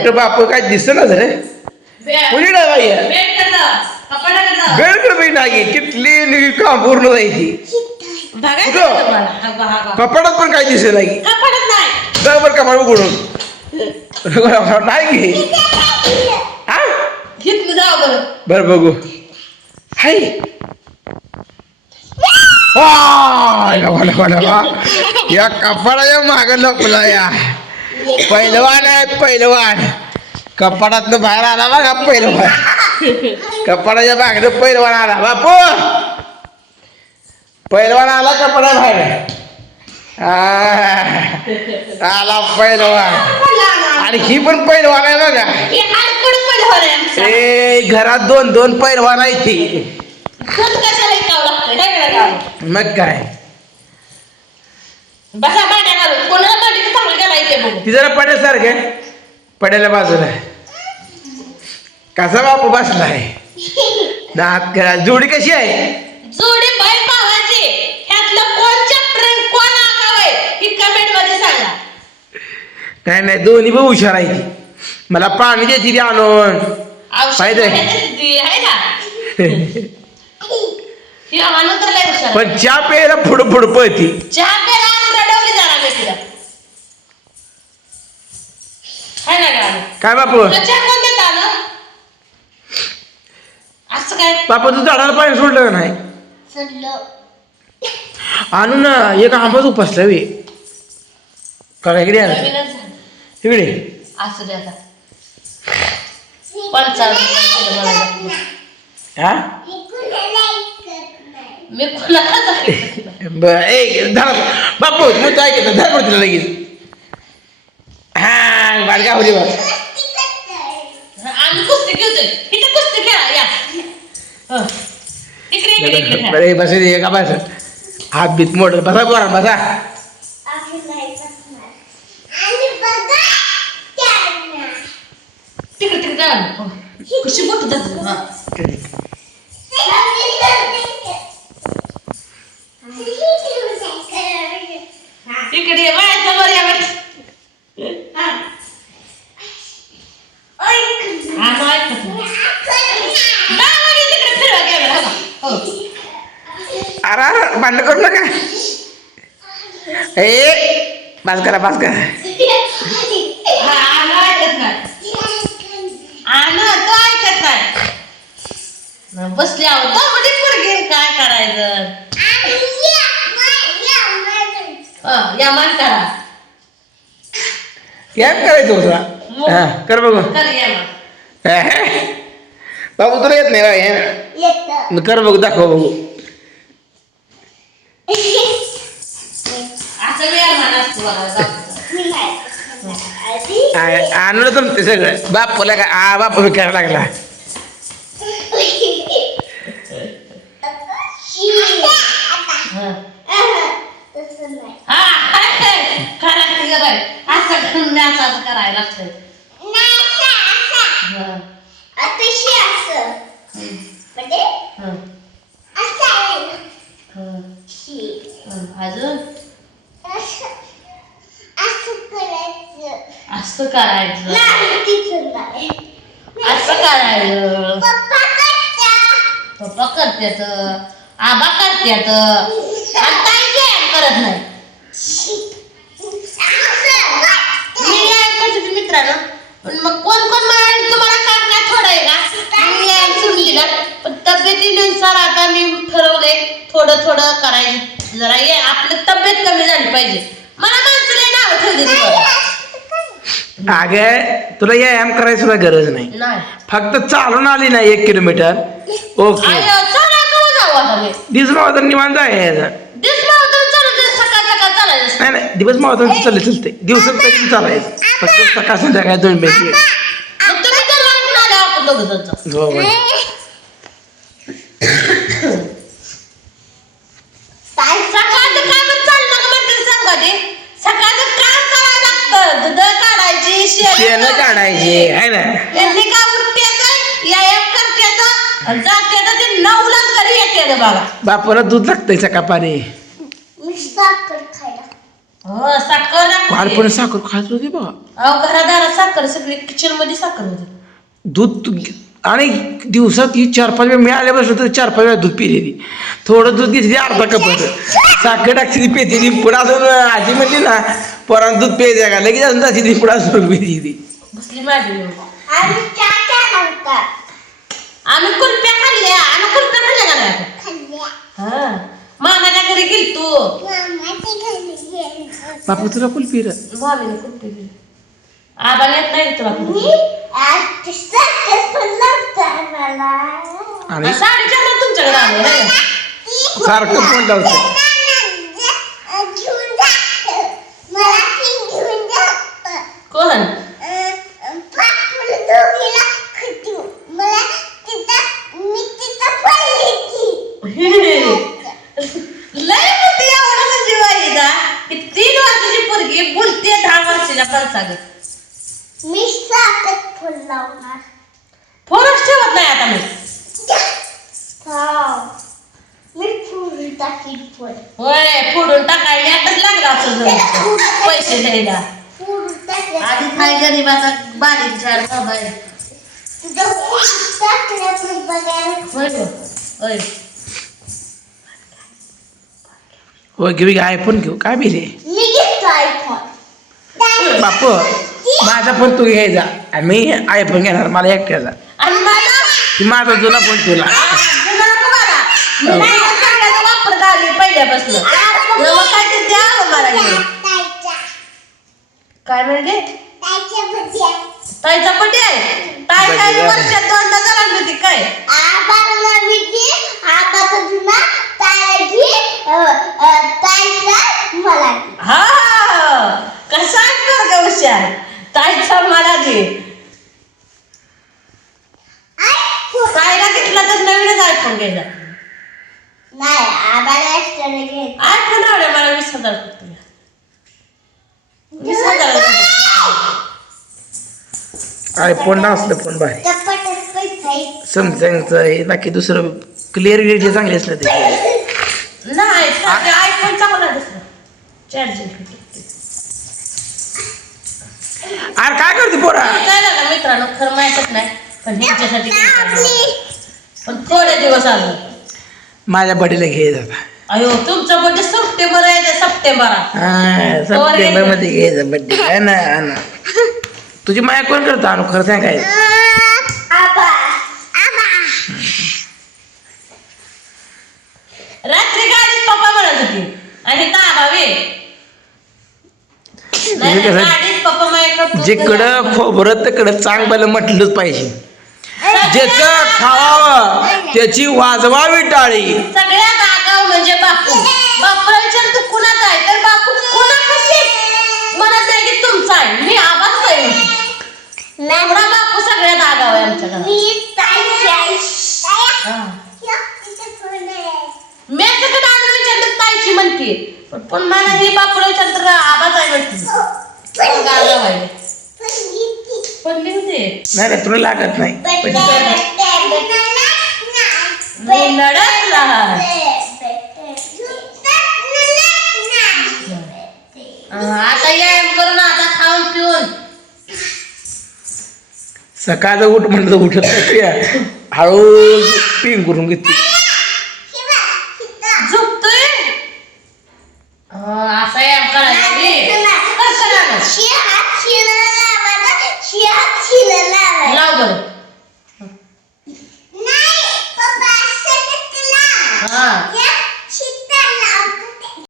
कुठं बाप काय दिसत ना रे कुणी बाई गडगड नाही कितली काम पूर्ण जायची कपाडात पण काय दिसत नाही बरोबर कपाड उघडून नाही घे बर बघू हाय या कपाडाच्या माग लपला या पहिलवान आहे पहिलवान कपाडातनं बाहेर आला बघा पहिलवान कपाडाच्या मागनं पहिलवान आला बापू पहिलवान आला कपडा बाहेर आला पहिलवान आणि ही पण पहिलवान आहे बघा ए घरात दोन दोन पहिलवान आहे ती मग काय ती जरा पड्यासारखे पड्याला बाजूला कसा बापू बसलाय दात करा जोडी कशी आहे जोडी बैल भावाची ह्यातलं कोण चॅप्टर कोण आगाव आहे ही कमेंट मध्ये सांगा काय नाही दोन्ही पण हुशार आहे ती मला पाणी देते ती आणून फायदा आहे ना ही आम्हाला तर लय हुशार पण चहा प्यायला पुढं पुढं पळती चहा प्यायला आज रडवली जरा मी तिला हाय ना गाणं काय बापू चहा कोण देत आलं असं काय बापू तू झाडाला पाणी सोडलं का नाही आणू ना एक आंबाच उपसला वे का इकडे आला इकडे असू दे आता हा मी बापू मग तू ऐकत धर पडतो लगेच हा बालका होती बा आम्ही कुस्ती खेळतोय इथे कुस्ती खेळा या इकडे बरे बस का बस हात बीत मोठ बसा बोरा बसा तिकडे कशी मोठ इकडे माझ्या समोर या अरे भांडण करू नका ए बास करा बास करा बसले आहोत काय करायचं या मान करा काय करायचं होतं हा कर बघू बाबू तुला येत नाही बा कर बघू दाखव बघू आणलं तुमचं सगळं बापूला का बापू करायला लागला असं करायला लागतं अजून असं करायचं असं करायचं पप्पा करतात आबा करतात करत नाही मी मित्रांनो पण मग कोण कोण म्हणाल तुम्हाला काम काय थोडं आहे का मी सोडून दिला पण तब्येतीनुसार आता मी ठरवले थोडं थोडं करायचं जरा ये आपली तब्येत कमी झाली पाहिजे मला माणसाला नाव ठेवली अगे तुला व्यायाम करायची सुद्धा गरज नाही फक्त चालून आली ना 1 किलोमीटर ओके दिवस मावतर निवांत आहे नाही नाही दिवस मावतर चालले चलते दिवसात कधी चालायचं फक्त सकाळ संध्याकाळ 2 मिनिट शेण काढायचे आहे ना त्यांनी का उठत्याचं व्यायाम करत्याचं जात्याचं ते 9लाच घरी येते बाबा बापाला दूध लागतंय सकाळपारी हो साखर लागते. बालपणी साखर खायच होती बघा. अहो घरादारात साखर सगळी किचन मध्ये साखर होती. दूध आणि दिवसात ही 4-5 वेळा मिळाल्यापासून तर 4-5 वेळा दूध पिलेली. थोडं दूध घेतली अर्धा कपाचं साखर टाकते ती पेते पुढं असून आजी म्हणली ना पोरांना दूध प्यायचं का लगेच अजून जाते ती पुढं असून पिते ती. बसली माझी आम्ही कुल्प्या खाल्ल्या का नाही हा मामाच्या घरी गेलतो. बापू तुला कुल्फी रे मामीने कुल्फी दिली. आबाला येत नाही तुला आणि 4:30 तुमच्याकडे आलो नाही का? सारखं फोन लावतं. कोण लय मोठी आवडत जीव आहे का की 3 वर्षाची पोरगी बोलते 10 वर्षाच्या माणसागत. मी साखर फुल लावणार. फोनच ठेवत नाही आता मी. मी फुल टाकीन फुल. होय फोडून टाकाय मी आताच लागला असं पैसे द्यायला. फुल टाकलं. आधी काय गरीबाचा बारीक झाड बाबा तुझं फुल टाकलं बघायला. होय गं, होय हो घेऊ आयफोन घेऊ काय बिले मी घेतो आयफोन. बापू माझा फोन तू घ्यायचा आणि मी आयफोन घेणार मला एकट्याचा. आणि मला ती माझा जुना फोन तुला. वापर आली पहिल्यापासून काय ते द्या मला घेऊन. काय म्हणजे ताईचा बड्डे आहे. ताई काय वर्षात 2दा झाला होती काय हा कसा आहे हुशार. ताईचा मला दे. ताईला घेतला तर नवीनच आयफोन घ्यायचा. आयफोन आवडे मला 20,000 फक्त. 20,000 आयफोन असलं फोन भारी सॅमसंगचं हे बाकी दुसरं क्लिअरिटी चांगली असलं ते. नाही आयफोन चांगला दुसरा चार्जिंग. अरे काय करते पोरा काय झालं मित्रांनो खरं माहितच नाही पण ह्यांच्यासाठी पण थोडे दिवस आलो. माझ्या बडीला घ्यायचा अयो तुमचा बर्थडे सप्टेंबर आहे ते सप्टेंबरात. सप्टेंबर मध्ये घ्यायचा बड्डे आहे ना. तुझी माया कोण करतो अनु खरं सांग काय रात्री गाडीत पप्पा म्हणत होती आणि दाबावे गाडीत पप्पा माझ्याकडे जिकडं खोबरं तिकडं चांगलं म्हटलंच पाहिजे. ज्याचं खावावं त्याची वाजवावी टाळी. सगळ्यात आगाव म्हणजे बापू. बापूला विचार तू कुणाचा आहे तर बापू कुणापाशी म्हणत नाही की तुमचा आहे मी आवाज काय एवढा बापू सगळ्यात आगाव आहे आमच्या घरात. मी सगळं आलं विचारलं ताईची म्हणते पण मला हे बापूला विचारलं आवाज आहे म्हणते आगाव आहे. पडली होते नाही तुला लागत नाही. लढत लहान आता या करून आता खाऊन पिऊन सकाळचं उठ म्हणलं तर उठत नाही. हळू पिंग करून घेते झोपतोय असं या करायचं लाव बरं हा